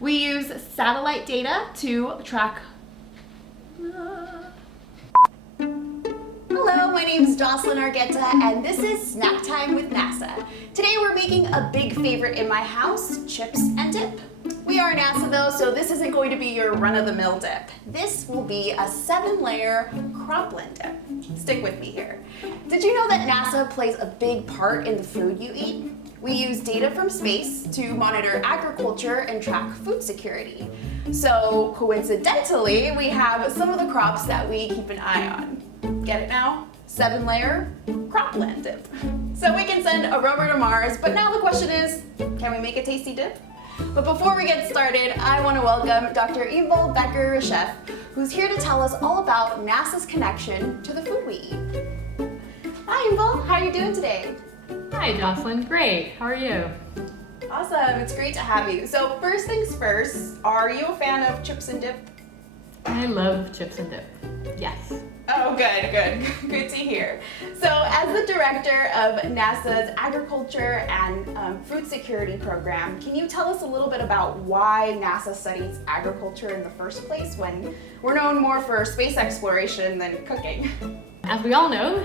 We use satellite data to track. Hello, my name is Jocelyn Argueta, and this is Snack Time with NASA. Today we're making a big favorite in my house, chips and dip. We are NASA though, so this isn't going to be your run-of-the-mill dip. This will be a 7-layer cropland dip. Stick with me here. Did you know that NASA plays a big part in the food you eat? We use data from space to monitor agriculture and track food security. So coincidentally, we have some of the crops that we keep an eye on. Get it now? 7-layer cropland dip. So we can send a rover to Mars, but now the question is, can we make a tasty dip? But before we get started, I want to welcome Dr. Inbal Becker-Reshef, who's here to tell us all about NASA's connection to the food we eat. Hi Inbal, how are you doing today? Hi Jocelyn, great. How are you? Awesome, it's great to have you. So first things first, are you a fan of chips and dip? I love chips and dip, yes. Oh, good to hear. So as the director of NASA's Agriculture and Food Security Program, can you tell us a little bit about why NASA studies agriculture in the first place when we're known more for space exploration than cooking? As we all know,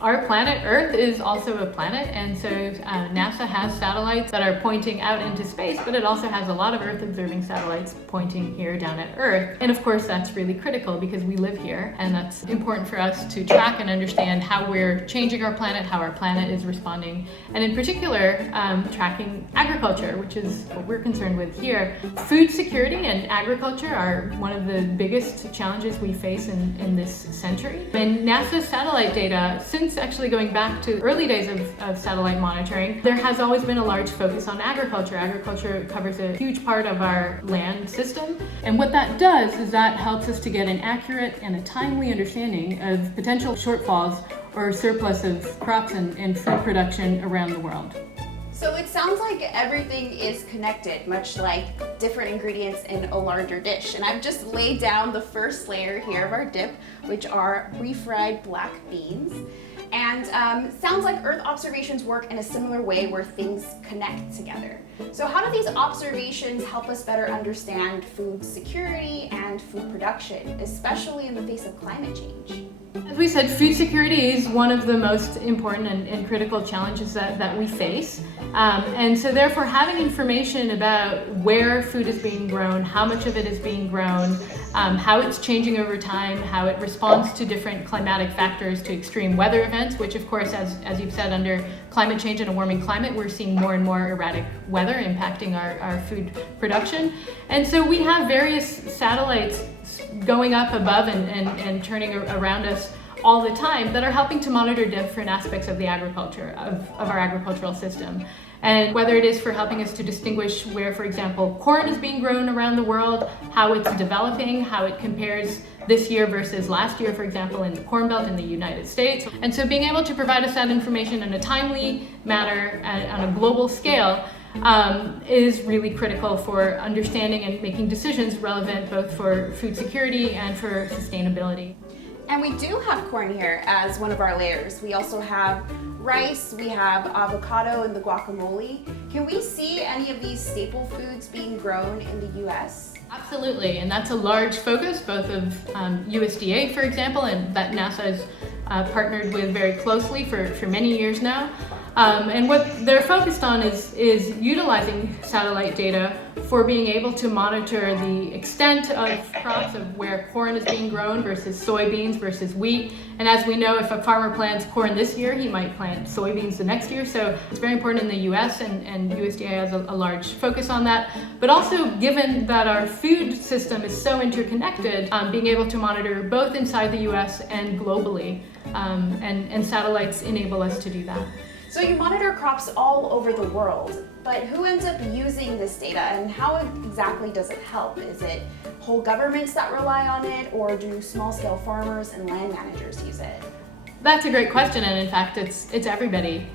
our planet Earth is also a planet, and so NASA has satellites that are pointing out into space, but it also has a lot of Earth observing satellites pointing here down at Earth. And of course that's really critical because we live here, and that's important for us to track and understand how we're changing our planet, how our planet is responding, and in particular tracking agriculture, which is what we're concerned with here. Food security and agriculture are one of the biggest challenges we face in this century. And NASA's satellite data, since actually going back to early days of satellite monitoring, there has always been a large focus on agriculture. Agriculture covers a huge part of our land system, and what that does is that helps us to get an accurate and a timely understanding of potential shortfalls or surplus of crops and food production around the world. So it sounds like everything is connected, much like different ingredients in a larger dish. And I've just laid down the first layer here of our dip, which are refried black beans. And sounds like Earth observations work in a similar way where things connect together. So how do these observations help us better understand food security and food production, especially in the face of climate change? As we said, food security is one of the most important and critical challenges that we face. And so therefore having information about where food is being grown, how much of it is being grown, how it's changing over time, how it responds to different climatic factors, to extreme weather events, which of course, as you've said, under climate change and a warming climate, we're seeing more and more erratic weather impacting our food production. And so we have various satellites going up above and turning around us all the time that are helping to monitor different aspects of the agriculture, of our agricultural system. And whether it is for helping us to distinguish where, for example, corn is being grown around the world, how it's developing, how it compares this year versus last year, for example, in the Corn Belt in the United States. And so being able to provide us that information in a timely manner and on a global scale is really critical for understanding and making decisions relevant both for food security and for sustainability. And we do have corn here as one of our layers. We also have rice, we have avocado in the guacamole. Can we see any of these staple foods being grown in the US? Absolutely, and that's a large focus both of USDA, for example, and that NASA has partnered with very closely for many years now. And what they're focused on is utilizing satellite data for being able to monitor the extent of crops of where corn is being grown versus soybeans versus wheat. And as we know, if a farmer plants corn this year, he might plant soybeans the next year. So it's very important in the US, and USDA has a large focus on that. But also, given that our food system is so interconnected, being able to monitor both inside the US and globally, and satellites enable us to do that. So you monitor crops all over the world, but who ends up using this data and how exactly does it help? Is it whole governments that rely on it, or do small-scale farmers and land managers use it? That's a great question, and in fact it's everybody.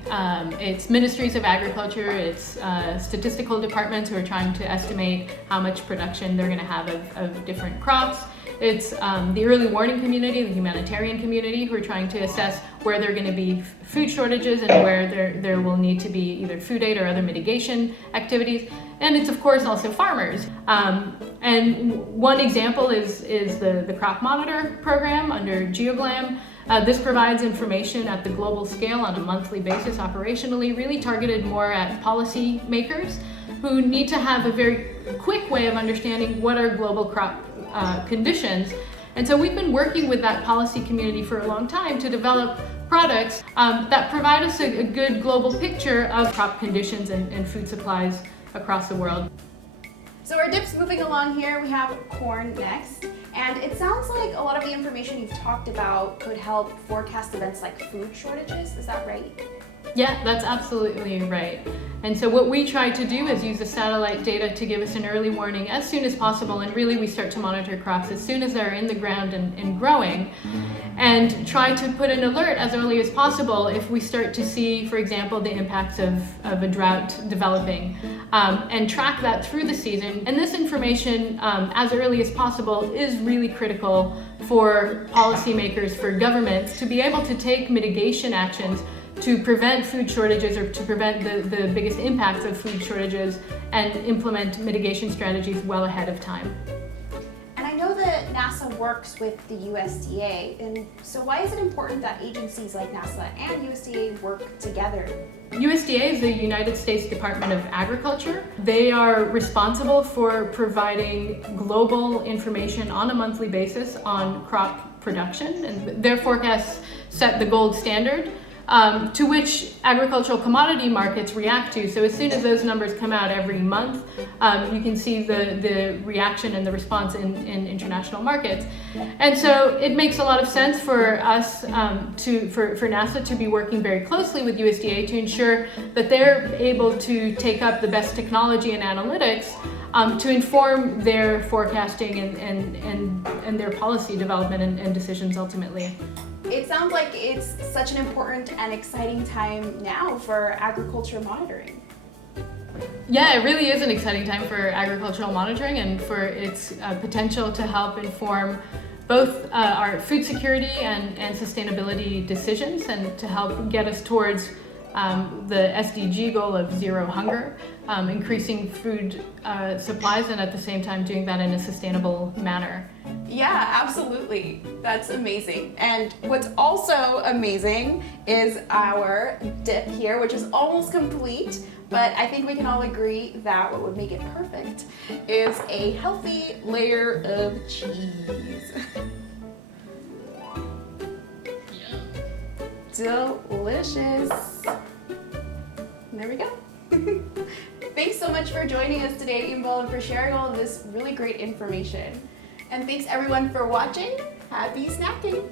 It's ministries of agriculture, it's statistical departments who are trying to estimate how much production they're going to have of different crops. It's the early warning community, the humanitarian community, who are trying to assess where there are going to be food shortages and where there will need to be either food aid or other mitigation activities. And it's of course also farmers. And one example is the Crop Monitor program under GEOGLAM. This provides information at the global scale on a monthly basis operationally, really targeted more at policy makers who need to have a very quick way of understanding what are global crop conditions. And so we've been working with that policy community for a long time to develop products that provide us a good global picture of crop conditions and food supplies across the world. So our dip's moving along here. We have corn next. And it sounds like a lot of the information you've talked about could help forecast events like food shortages. Is that right? Yeah, that's absolutely right. And so what we try to do is use the satellite data to give us an early warning as soon as possible, and really we start to monitor crops as soon as they're in the ground and growing, and try to put an alert as early as possible if we start to see, for example, the impacts of a drought developing, and track that through the season. And this information, as early as possible, is really critical for policymakers, for governments, to be able to take mitigation actions to prevent food shortages or to prevent the biggest impacts of food shortages and implement mitigation strategies well ahead of time. And I know that NASA works with the USDA, and so why is it important that agencies like NASA and USDA work together? USDA is the United States Department of Agriculture. They are responsible for providing global information on a monthly basis on crop production, and their forecasts set the gold standard to which agricultural commodity markets react to. So as soon as those numbers come out every month, you can see the reaction and the response in international markets. And so it makes a lot of sense for us, for NASA to be working very closely with USDA to ensure that they're able to take up the best technology and analytics to inform their forecasting and their policy development and decisions ultimately. It sounds like it's such an important and exciting time now for agriculture monitoring. Yeah, it really is an exciting time for agricultural monitoring and for its potential to help inform both our food security and sustainability decisions, and to help get us towards the SDG goal of zero hunger, increasing food supplies, and at the same time doing that in a sustainable manner. Yeah, absolutely. That's amazing. And what's also amazing is our dip here, which is almost complete, but I think we can all agree that what would make it perfect is a healthy layer of cheese. Delicious. There we go. Thanks so much for joining us today, Inbal, and for sharing all of this really great information. And thanks everyone for watching. Happy snacking!